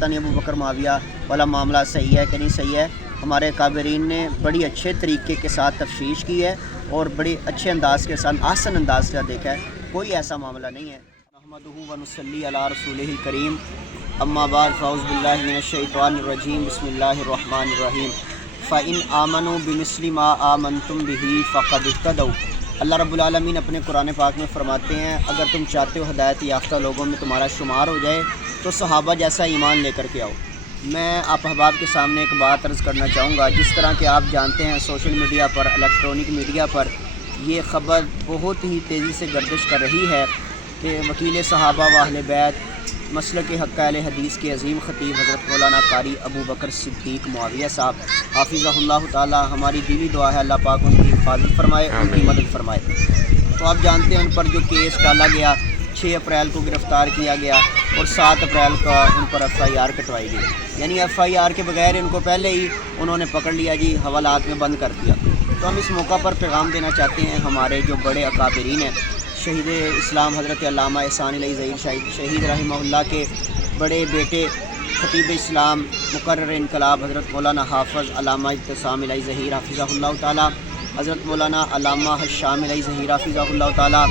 पता नहीं अबू बकर मुआविया वाला मामला सही है कि नहीं सही है। हमारे काबरीन ने बड़ी अच्छे तरीके के साथ तफ्शीश की है और बड़े अच्छे अंदाज के साथ आसन अंदाज से देखा है, कोई ऐसा मामला नहीं है। नहमदुहु व नुसल्ली अला रसूलिहिल करीम, अम्मा बाद फ़अऊज़ु बिल्लाहि मिनश शैतानिर रजीम, बिस्मिल्लाहिर रहमानिर रहीम। फ़इन आमनू बिमिस्लि मा आमनतुम बिही फ़क़द इह्तदौ। अल्लाह रब्बुल आलमीन अपने कुरान पाक में फरमाते हैं, अगर तुम चाहते हो हिदायत याफ्ता लोगों में तुम्हारा शुमार हो जाए तो सहाबा जैसा ईमान लेकर के आओ। मैं आप अहबाब के सामने एक बात अर्ज़ करना चाहूँगा। जिस तरह के आप जानते हैं सोशल मीडिया पर, इलेक्ट्रॉनिक मीडिया पर ये ख़बर बहुत ही तेज़ी से गर्दिश कर रही है कि वकील सहाबा व अहले बैत मसलक हक़ अहले हदीस के अज़ीम ख़तीब हज़रत मौलाना कारी अबू बकर सिद्दीक़ मुआविया साहब हाफ़िज़हुल्लाह ताला, हमारी दिली दुआ है अल्लाह पाक उनकी हिफाजत फरमाए, उनकी मदद फरमाए। तो आप जानते हैं उन पर जो केस डाला गया, 6 अप्रैल को गिरफ़्तार किया गया और 7 अप्रैल को उन पर FIR कटवाई गई। यानी FIR के बगैर इनको पहले ही उन्होंने पकड़ लिया जी, हवालात में बंद कर दिया। तो हम इस मौका पर पैगाम देना चाहते हैं हमारे जो बड़े अकाबरीन हैं, शहीद इस्लाम हज़रत अल्लामा एहसान इलाही ज़हीर शहीद रहमहुल्लाह के बड़े बेटे ख़तीब इस्लाम मुकर्रर इनकलाब हज़रत मौलाना हाफ़िज़ अल्लामा इत्तिसाम इलाही ज़हीर हाफ़िज़हुल्लाह ताला, हज़रत मौलाना अल्लामा हश्शाम इलाही ज़हीर हाफ़िज़हुल्लाह ताला,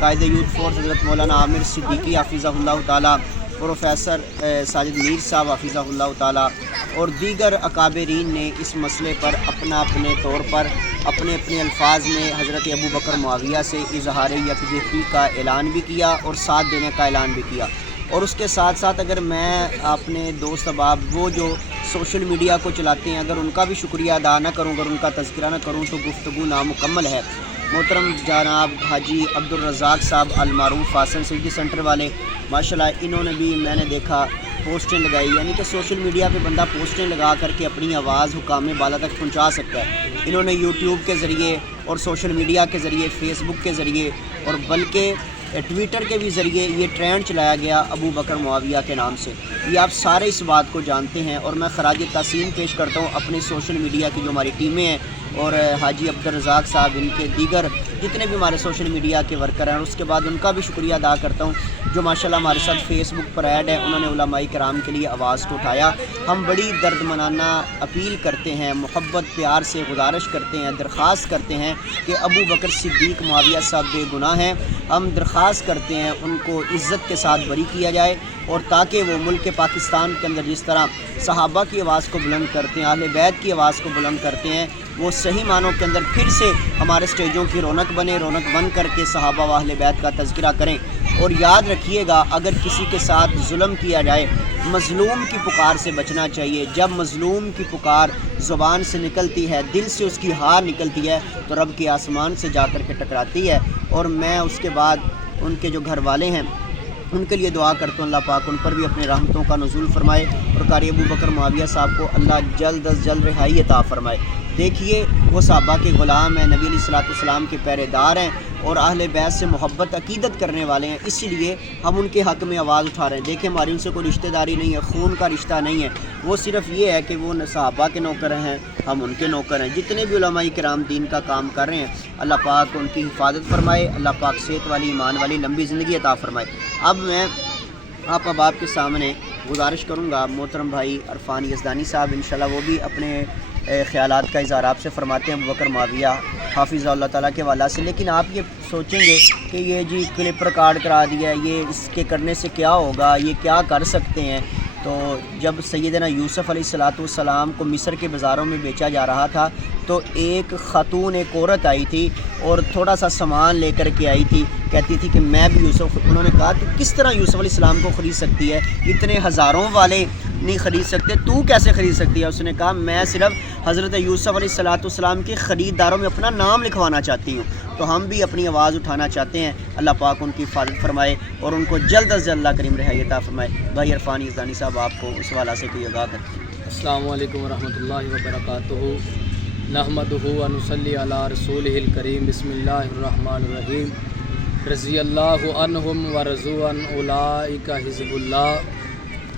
कायदे यूथ फोर्स हज़रत मौलाना आमिर सिद्दीकी हाफ़िज़हुल्लाह ताला, प्रोफेसर साजिद मीर साहब हाफ़िज़हुल्लाह ताला और दीगर अकाबरीन ने इस मसले पर अपने तौर पर अपने अल्फाज में हज़रत अबू बकर मुआविया से इज़हार यकजहती का ऐलान भी किया और साथ देने का ऐलान भी किया। और उसके साथ साथ अगर मैं अपने दोस्त अहबाब वो जो सोशल मीडिया को चलाते हैं, अगर उनका भी शुक्रिया अदा न करूँ, अगर उनका तज़किरा न करूँ तो गुफ्तगू नामुकम्मल है। मोहतरम जनाब हाजी अब्दुल रज़ाक साहब अलमारूफ हासन सिटी सेंटर वाले, माशाल्लाह इन्होंने भी मैंने देखा पोस्टें लगाई, यानी कि सोशल मीडिया पे बंदा पोस्टें लगा करके अपनी आवाज़ हुकाम बाला तक पहुंचा सकता है। इन्होंने यूट्यूब के ज़रिए और सोशल मीडिया के ज़रिए, फेसबुक के ज़रिए और बल्कि ट्विटर के भी ज़रिए ये ट्रेंड चलाया गया अबू बकर मुआविया के नाम से। ये आप सारे इस बात को जानते हैं और मैं ख़राज तहसीन पेश करता हूँ अपनी सोशल मीडिया की जो हमारी टीमें हैं और हाजी अब्दुल रज़ाक साहब, इनके दीगर जितने भी हमारे सोशल मीडिया के वर्कर हैं, उसके बाद उनका भी शुक्रिया अदा करता हूँ जो माशाल्लाह हमारे साथ फेसबुक पर ऐड है, उन्होंने उलमाए किराम के लिए आवाज़ को उठाया। हम बड़ी दर्दमनाना अपील करते हैं, मोहब्बत प्यार से गुजारिश करते हैं, दरख्वास्त करते हैं कि अबू बकर सिद्दीक़ मुआविया साहब बेगुनाह हैं। हम दरख्वास्त करते हैं उनको इज़्ज़त के साथ बरी किया जाए और ताकि वो मुल्क पाकिस्तान के अंदर जिस तरह सहाबा की आवाज़ को बुलंद करते हैं, अहले बैत की आवाज़ को बुलंद करते हैं, वो सही मानों के अंदर फिर से हमारे स्टेजों की रौनक बने, रौनक बन करके सहाबा व अहले बैत का तज़किरा करें। और याद रखिएगा, अगर किसी के साथ जुल्म किया जाए, मज़लूम की पुकार से बचना चाहिए। जब मज़लूम की पुकार ज़ुबान से निकलती है, दिल से उसकी हार निकलती है तो रब के आसमान से जा कर के टकराती है। और मैं उसके बाद उनके जो घर वाले हैं उनके लिए दुआ करता हूँ, अल्लाह पाक उन पर भी अपने रहमतों का नुज़ूल फरमाए और कारी अबू बकर मुआविया साहब को अल्लाह जल्द अज़ जल्द रिहाई अता फरमाए। देखिए वो सहाबा के ग़ुलाम हैं, नबी अलैहिस्सलाम के पहरेदार हैं और अहले बैत से मोहब्बत अकीदत करने वाले हैं, इसीलिए हम उनके हक़ में आवाज़ उठा रहे हैं। देखिए हमारी उनसे कोई रिश्तेदारी नहीं है, खून का रिश्ता नहीं है, वो सिर्फ़ ये है कि वो सहाबा के नौकर हैं, हम उनके नौकर हैं। जितने भी उलमाए किराम दीन का काम कर रहे हैं, अल्लाह पाक उनकी हिफाजत फरमाए, अल्लाह पाक सेहत वाली, ईमान वाली लंबी ज़िंदगी अता फरमाए। अब मैं आप अहबाब के सामने गुजारिश करूँगा, मोहतरम भाई अरफान यज़दानी साहब इंशाल्लाह वो भी अपने ख़यालात का इज़हार आपसे फरमाते हैं अबू बकर मुआविया हाफ़िज़हुल्लाह ताला के वाला से। लेकिन आप ये सोचेंगे कि ये जी क्लिप रिकॉर्ड करा दिया, ये इसके करने से क्या होगा, ये क्या कर सकते हैं। तो जब सैयदना यूसुफ़ अलैहिस्सलाम को मिस्र के बाज़ारों में बेचा जा रहा था तो एक ख़ातून, एक औरत आई थी और थोड़ा सा सामान लेकर के आई थी, कहती थी कि मैं भी यूसुफ़। उन्होंने कहा तो किस तरह यूसुफ़ अलैहिस्सलाम को ख़रीद सकती है, इतने हज़ारों वाले नहीं ख़रीद सकते, तू कैसे ख़रीद सकती है। उसने कहा मैं सिर्फ़ हज़रत यूसुफ़ अलैहिस्सलाम के ख़रीदारों में अपना नाम लिखवाना चाहती हूँ। तो हम भी अपनी आवाज़ उठाना चाहते हैं, अल्लाह पाक उनकी हिफाजत फरमाए और उनको जल्द अज़ जल्द अल्लाह करीम रिहाई अता फरमाए। भाई अरफान यज़दानी साहब आपको उस वाला से कोई आगाह करते हैं। अस्सलामु अलैकुम वरहमतुल्लाहि वबरकातुहू। नहमदुहु व नुसल्ली अला रसूलिहिल करीम, बिस्मिल्लाहिर्रहमानिर्रहीम। रज़ियल्लाहु अन्हुम व रज़ू अन उलाइका हिज़्बुल्लाह।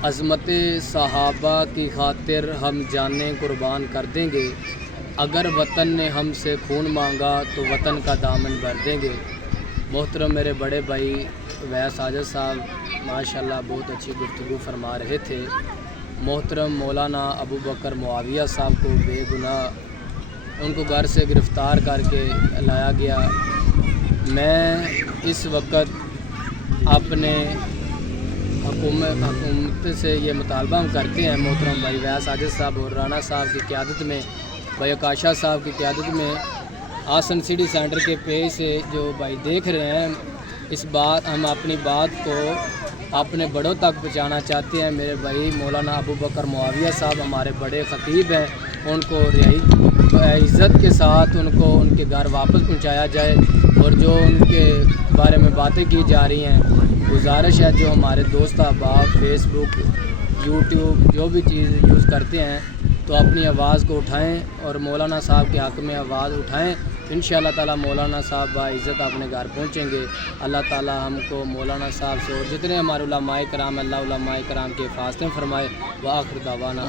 अज़मत सहाबा की खातिर हम जानें कुर्बान कर देंगे, अगर वतन ने हमसे खून मांगा तो वतन का दामन भर देंगे। मोहतरम मेरे बड़े भाई वैस आज़द साहब माशाल्लाह बहुत अच्छी गुफ्तगू फरमा रहे थे محترم مولانا ابو بکر معاویہ صاحب کو بے گناہ ان کو گھر سے گرفتار کر کے لایا گیا۔ میں اس وقت اپنے حکومت سے یہ مطالبہ ہم کرتے ہیں، محترم بھائی ویاس ساجد صاحب اور رانا صاحب کی قیادت میں، بھائی آکاشا صاحب کی قیادت میں، آسن سٹی سینٹر کے پیج سے جو بھائی دیکھ رہے ہیں، اس بات ہم اپنی بات کو اپنے بڑوں تک پہنچانا چاہتے ہیں۔ میرے بھائی مولانا ابو بکر معاویہ صاحب ہمارے بڑے خطیب ہیں، ان کو عزت کے ساتھ ان کو ان کے گھر واپس پہنچایا جائے، اور جو ان کے بارے میں باتیں کی جا رہی ہیں، گزارش ہے جو ہمارے دوست احباب فیس بک یوٹیوب جو بھی چیز یوز کرتے ہیں تو اپنی آواز کو اٹھائیں اور مولانا صاحب کے حق میں آواز اٹھائیں۔ انشاءاللہ تعالی مولانا صاحب باعزت اپنے گھر پہنچیں گے۔ اللہ تعالی ہم کو مولانا صاحب سے اور جتنے ہمارے علماء کرام، اللہ علماء کرام کے حفاظتیں فرمائے۔ وآخر دعوانا